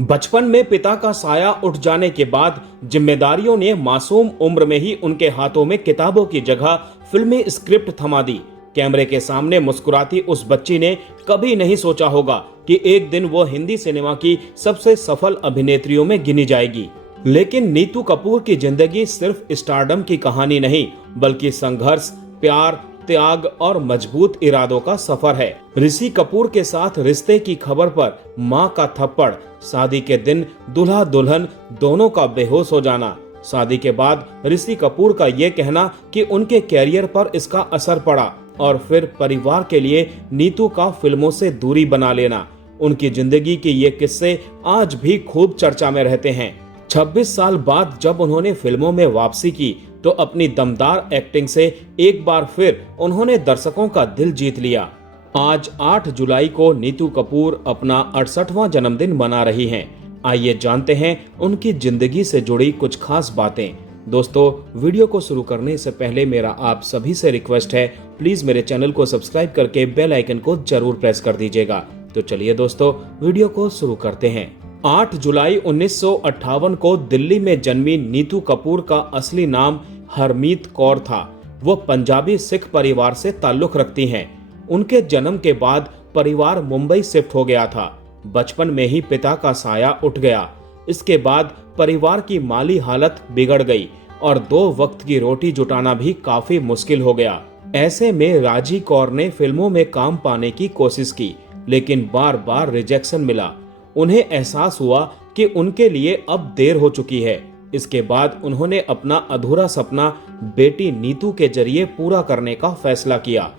बचपन में पिता का साया उठ जाने के बाद जिम्मेदारियों ने मासूम उम्र में ही उनके हाथों में किताबों की जगह फिल्मी स्क्रिप्ट थमा दी। कैमरे के सामने मुस्कुराती उस बच्ची ने कभी नहीं सोचा होगा कि एक दिन वो हिंदी सिनेमा की सबसे सफल अभिनेत्रियों में गिनी जाएगी। लेकिन नीतू कपूर की जिंदगी सिर्फ स्टारडम की कहानी नहीं, बल्कि संघर्ष, प्यार, त्याग और मजबूत इरादों का सफर है। ऋषि कपूर के साथ रिश्ते की खबर पर मां का थप्पड़, शादी के दिन दूल्हा दुल्हन दोनों का बेहोश हो जाना, शादी के बाद ऋषि कपूर का ये कहना कि उनके कैरियर पर इसका असर पड़ा, और फिर परिवार के लिए नीतू का फिल्मों से दूरी बना लेना। उनकी जिंदगी के ये किस्से आज भी खूब चर्चा में रहते हैं। 26 साल बाद जब उन्होंने फिल्मों में वापसी की तो अपनी दमदार एक्टिंग से एक बार फिर उन्होंने दर्शकों का दिल जीत लिया। आज 8 जुलाई को नीतू कपूर अपना 68वां जन्मदिन मना रही हैं। आइए जानते हैं उनकी जिंदगी से जुड़ी कुछ खास बातें। दोस्तों, वीडियो को शुरू करने से पहले मेरा आप सभी से रिक्वेस्ट है, प्लीज मेरे चैनल को सब्सक्राइब करके बेल आइकन को जरूर प्रेस कर दीजिएगा। तो चलिए दोस्तों, वीडियो को शुरू करते हैं। 8 जुलाई 1958 को दिल्ली में जन्मी नीतू कपूर का असली नाम हरमीत कौर था। वो पंजाबी सिख परिवार से ताल्लुक रखती हैं। उनके जन्म के बाद परिवार मुंबई शिफ्ट हो गया था। बचपन में ही पिता का साया उठ गया। इसके बाद परिवार की माली हालत बिगड़ गई और 2 वक्त की रोटी जुटाना भी काफी मुश्किल हो गया। ऐसे में राजी कौर ने फिल्मों में काम पाने की कोशिश की, लेकिन बार बार रिजेक्शन मिला। उन्हें एहसास हुआ कि उनके लिए अब देर हो चुकी है। इसके बाद उन्होंने अपना अधूरा सपना बेटी नीतू के जरिए पूरा करने का फैसला किया।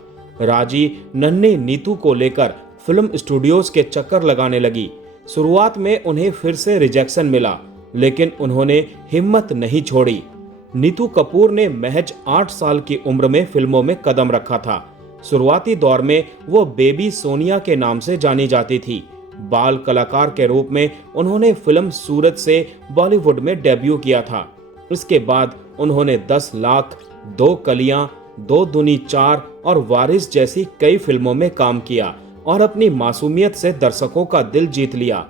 राजी नन्ही नीतू को लेकर फिल्म स्टूडियोज के चक्कर लगाने लगी। शुरुआत में उन्हें फिर से रिजेक्शन मिला, लेकिन उन्होंने हिम्मत नहीं छोड़ी। नीतू कपूर ने महज 8 साल की उम्र में फिल्मों में कदम रखा था। शुरुआती दौर में वो बेबी सोनिया के नाम से जानी जाती थी। बाल कलाकार के रूप में उन्होंने फिल्म सूरज से बॉलीवुड में डेब्यू किया था। इसके बाद उन्होंने 10 लाख, 2 कलियां, 2 दूनी 4 और वारिस जैसी कई फिल्मों में काम किया और अपनी मासूमियत से दर्शकों का दिल जीत लिया।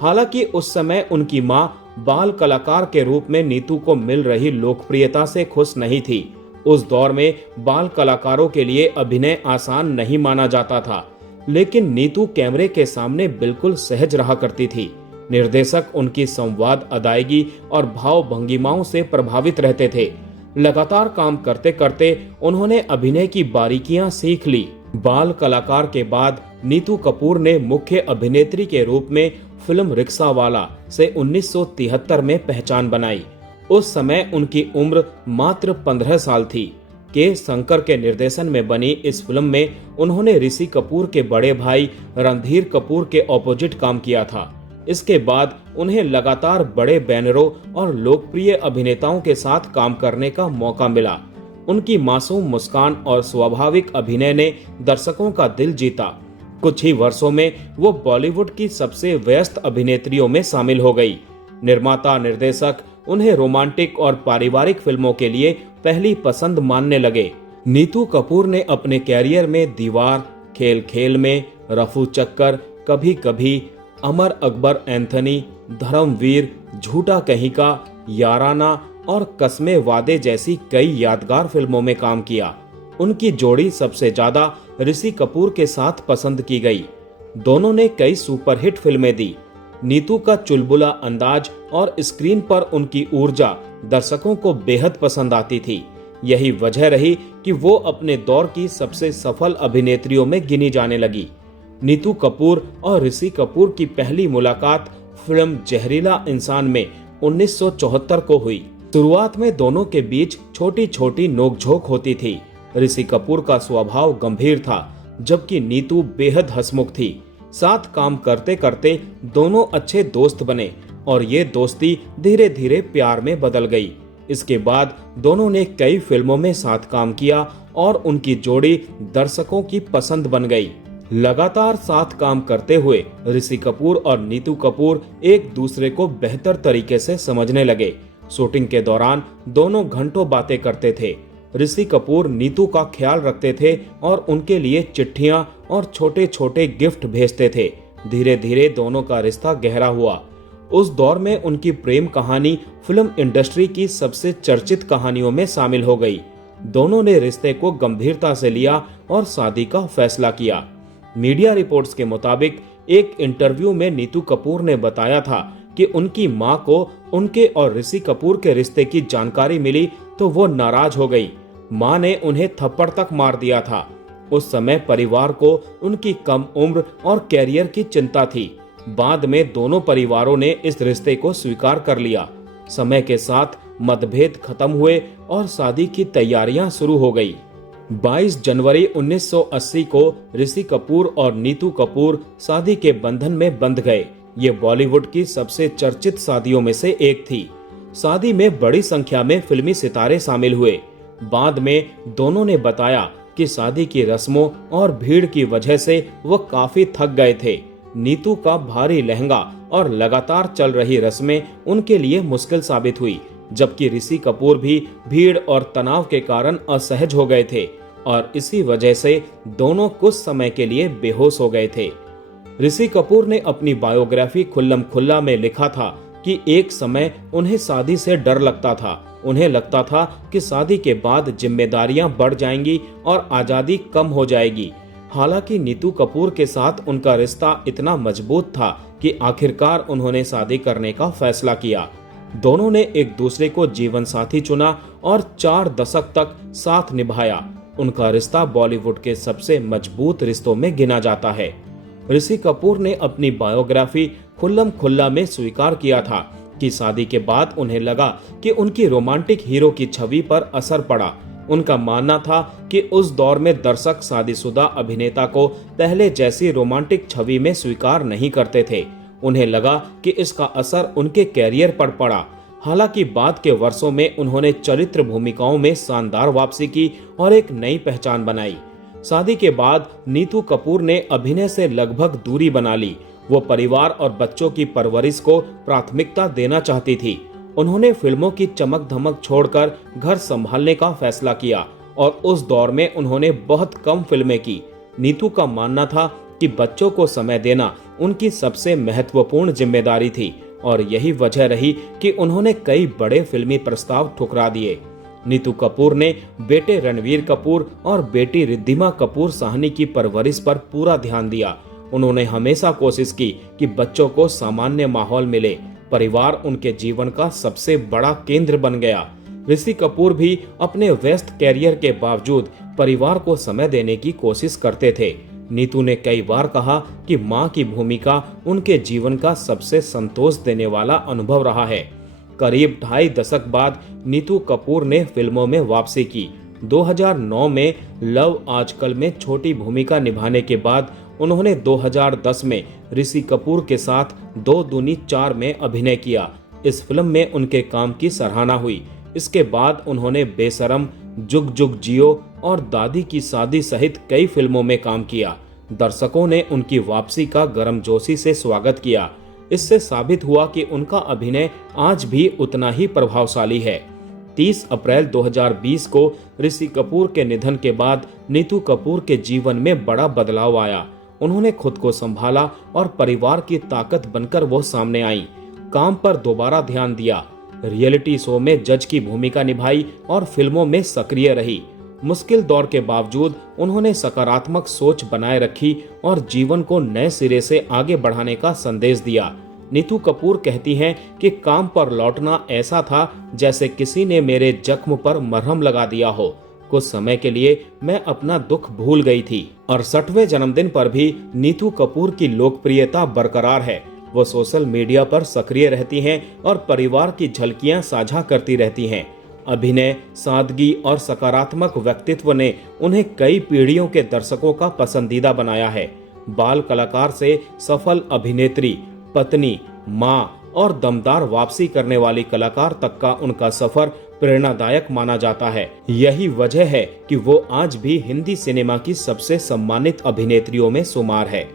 हालांकि उस समय उनकी मां बाल कलाकार के रूप में नीतू को मिल रही लोकप्रियता से खुश नहीं थी। उस दौर में बाल कलाकारों के लिए अभिनय आसान नहीं माना जाता था, लेकिन नीतू कैमरे के सामने बिल्कुल सहज रहा करती थी। निर्देशक उनकी संवाद अदायगी और भाव भंगिमाओं से प्रभावित रहते थे। लगातार काम करते करते उन्होंने अभिनय की बारीकियां सीख ली। बाल कलाकार के बाद नीतू कपूर ने मुख्य अभिनेत्री के रूप में फिल्म रिक्शावाला से 1973 में पहचान बनाई। उस समय उनकी उम्र मात्र 15 साल थी। के शंकर के निर्देशन में बनी इस फिल्म में उन्होंने ऋषि कपूर के बड़े भाई रणधीर कपूर के ऑपोजिट काम किया था। इसके बाद उन्हें लगातार बड़े बैनरों और लोकप्रिय अभिनेताओं के साथ काम करने का मौका मिला। उनकी मासूम मुस्कान और स्वाभाविक अभिनय ने दर्शकों का दिल जीता। कुछ ही वर्षों में वो बॉलीवुड की सबसे व्यस्त अभिनेत्रियों में शामिल हो गई। निर्माता निर्देशक उन्हें रोमांटिक और पारिवारिक फिल्मों के लिए पहली पसंद मानने लगे। नीतू कपूर ने अपने कैरियर में दीवार, खेल खेल में, रफू चक्कर, कभी कभी, अमर अकबर एंथनी, धर्मवीर, झूठा कहीं का, याराना और कस्मे वादे जैसी कई यादगार फिल्मों में काम किया। उनकी जोड़ी सबसे ज्यादा ऋषि कपूर के साथ पसंद की गई। दोनों ने कई सुपरहिट फिल्में दी। नीतू का चुलबुला अंदाज और स्क्रीन पर उनकी ऊर्जा दर्शकों को बेहद पसंद आती थी। यही वजह रही कि वो अपने दौर की सबसे सफल अभिनेत्रियों में गिनी जाने लगी। नीतू कपूर और ऋषि कपूर की पहली मुलाकात फिल्म जहरीला इंसान में 1974 को हुई। शुरुआत में दोनों के बीच छोटी छोटी नोकझोंक होती थी। ऋषि कपूर का स्वभाव गंभीर था, जबकि नीतू बेहद हंसमुख थी। साथ काम करते करते दोनों अच्छे दोस्त बने और ये दोस्ती धीरे धीरे प्यार में बदल गई। इसके बाद दोनों ने कई फिल्मों में साथ काम किया और उनकी जोड़ी दर्शकों की पसंद बन गई। लगातार साथ काम करते हुए ऋषि कपूर और नीतू कपूर एक दूसरे को बेहतर तरीके से समझने लगे। शूटिंग के दौरान दोनों घंटों बातें करते थे। ऋषि कपूर नीतू का ख्याल रखते थे और उनके लिए चिट्ठियां और छोटे छोटे गिफ्ट भेजते थे। धीरे धीरे दोनों का रिश्ता गहरा हुआ। उस दौर में उनकी प्रेम कहानी फिल्म इंडस्ट्री की सबसे चर्चित कहानियों में शामिल हो गई। दोनों ने रिश्ते को गंभीरता से लिया और शादी का फैसला किया। मीडिया रिपोर्ट्स के मुताबिक एक इंटरव्यू में नीतू कपूर ने बताया था कि उनकी मां को उनके और ऋषि कपूर के रिश्ते की जानकारी मिली तो वो नाराज हो गई। मां ने उन्हें थप्पड़ तक मार दिया था। उस समय परिवार को उनकी कम उम्र और कैरियर की चिंता थी। बाद में दोनों परिवारों ने इस रिश्ते को स्वीकार कर लिया। समय के साथ मतभेद खत्म हुए और शादी की तैयारियां शुरू हो गई। 22 जनवरी 1980 को ऋषि कपूर और नीतू कपूर शादी के बंधन में बंध गए। ये बॉलीवुड की सबसे चर्चित शादियों में से एक थी। शादी में बड़ी संख्या में फिल्मी सितारे शामिल हुए। बाद में दोनों ने बताया कि शादी की रस्मों और भीड़ की वजह से वो काफी थक गए थे। नीतू का भारी लहंगा और लगातार चल रही रस्में उनके लिए मुश्किल साबित हुई, जबकि ऋषि कपूर भी भीड़ और तनाव के कारण असहज हो गए थे और इसी वजह से दोनों कुछ समय के लिए बेहोश हो गए थे। ऋषि कपूर ने अपनी बायोग्राफी खुल्लम खुल्ला में लिखा था कि एक समय उन्हें शादी से डर लगता था। उन्हें लगता था कि शादी के बाद जिम्मेदारियां बढ़ जाएंगी और आजादी कम हो जाएगी। हालांकि नीतू कपूर के साथ उनका रिश्ता इतना मजबूत था कि आखिरकार उन्होंने शादी करने का फैसला किया। दोनों ने एक दूसरे को जीवन साथी चुना और 4 दशक तक साथ निभाया। उनका रिश्ता बॉलीवुड के सबसे मजबूत रिश्तों में गिना जाता है। ऋषि कपूर ने अपनी बायोग्राफी खुल्लम खुल्ला में स्वीकार किया था कि शादी के बाद उन्हें लगा कि उनकी रोमांटिक हीरो की छवि पर असर पड़ा। उनका मानना था कि उस दौर में दर्शक शादीशुदा अभिनेता को पहले जैसी रोमांटिक छवि में स्वीकार नहीं करते थे। उन्हें लगा कि इसका असर उनके कैरियर पर पड़ा। हालांकि बाद के वर्षों में उन्होंने चरित्र भूमिकाओं में शानदार वापसी की और एक नई पहचान बनाई। शादी के बाद नीतू कपूर ने अभिनय से लगभग दूरी बना ली। वो परिवार और बच्चों की परवरिश को प्राथमिकता देना चाहती थी। उन्होंने फिल्मों की चमक धमक छोड़कर घर संभालने का फैसला किया और उस दौर में उन्होंने बहुत कम फिल्में की। नीतू का मानना था कि बच्चों को समय देना उनकी सबसे महत्वपूर्ण जिम्मेदारी थी और यही वजह रही कि उन्होंने कई बड़े फिल्मी प्रस्ताव ठुकरा दिए। नीतू कपूर ने बेटे रणवीर कपूर और बेटी रिद्धिमा कपूर साहनी की परवरिश पर पूरा ध्यान दिया। उन्होंने हमेशा कोशिश की कि बच्चों को सामान्य माहौल मिले। परिवार उनके जीवन का सबसे बड़ा केंद्र बन गया। ऋषि कपूर भी अपने व्यस्त कैरियर के बावजूद परिवार को समय देने की कोशिश करते थे। नीतू ने कई बार कहा कि मां की भूमिका उनके जीवन का सबसे संतोष देने वाला अनुभव रहा है। करीब 2.5 दशक बाद नीतू कपूर ने फिल्मों में वापसी की। 2009 में लव आजकल में छोटी भूमिका निभाने के बाद उन्होंने 2010 में ऋषि कपूर के साथ 2 दूनी 4 में अभिनय किया। इस फिल्म में उनके काम की सराहना हुई। इसके बाद उन्होंने बेशरम, जुग जुग जियो और दादी की शादी सहित कई फिल्मों में काम किया। दर्शकों ने उनकी वापसी का गर्मजोशी से स्वागत किया। इससे साबित हुआ कि उनका अभिनय आज भी उतना ही प्रभावशाली है। 30 अप्रैल 2020 को ऋषि कपूर के निधन के बाद नीतू कपूर के जीवन में बड़ा बदलाव आया। उन्होंने खुद को संभाला और परिवार की ताकत बनकर वो सामने आई। काम पर दोबारा ध्यान दिया, रियलिटी शो में जज की भूमिका निभाई और फिल्मों में सक्रिय रही। मुश्किल दौर के बावजूद उन्होंने सकारात्मक सोच बनाए रखी और जीवन को नए सिरे से आगे बढ़ाने का संदेश दिया। नीतू कपूर कहती हैं कि काम पर लौटना ऐसा था जैसे किसी ने मेरे जख्म पर मरहम लगा दिया हो। कुछ समय के लिए मैं अपना दुख भूल गई थी। 68वें जन्मदिन पर भी नीतू कपूर की लोकप्रियता बरकरार है। वो सोशल मीडिया पर सक्रिय रहती हैं और परिवार की झलकियां साझा करती रहती हैं। अभिनय, सादगी और सकारात्मक व्यक्तित्व ने उन्हें कई पीढ़ियों के दर्शकों का पसंदीदा बनाया है। बाल कलाकार से सफल अभिनेत्री, पत्नी, मां और दमदार वापसी करने वाली कलाकार तक का उनका सफर प्रेरणादायक माना जाता है। यही वजह है कि वो आज भी हिंदी सिनेमा की सबसे सम्मानित अभिनेत्रियों में शुमार है।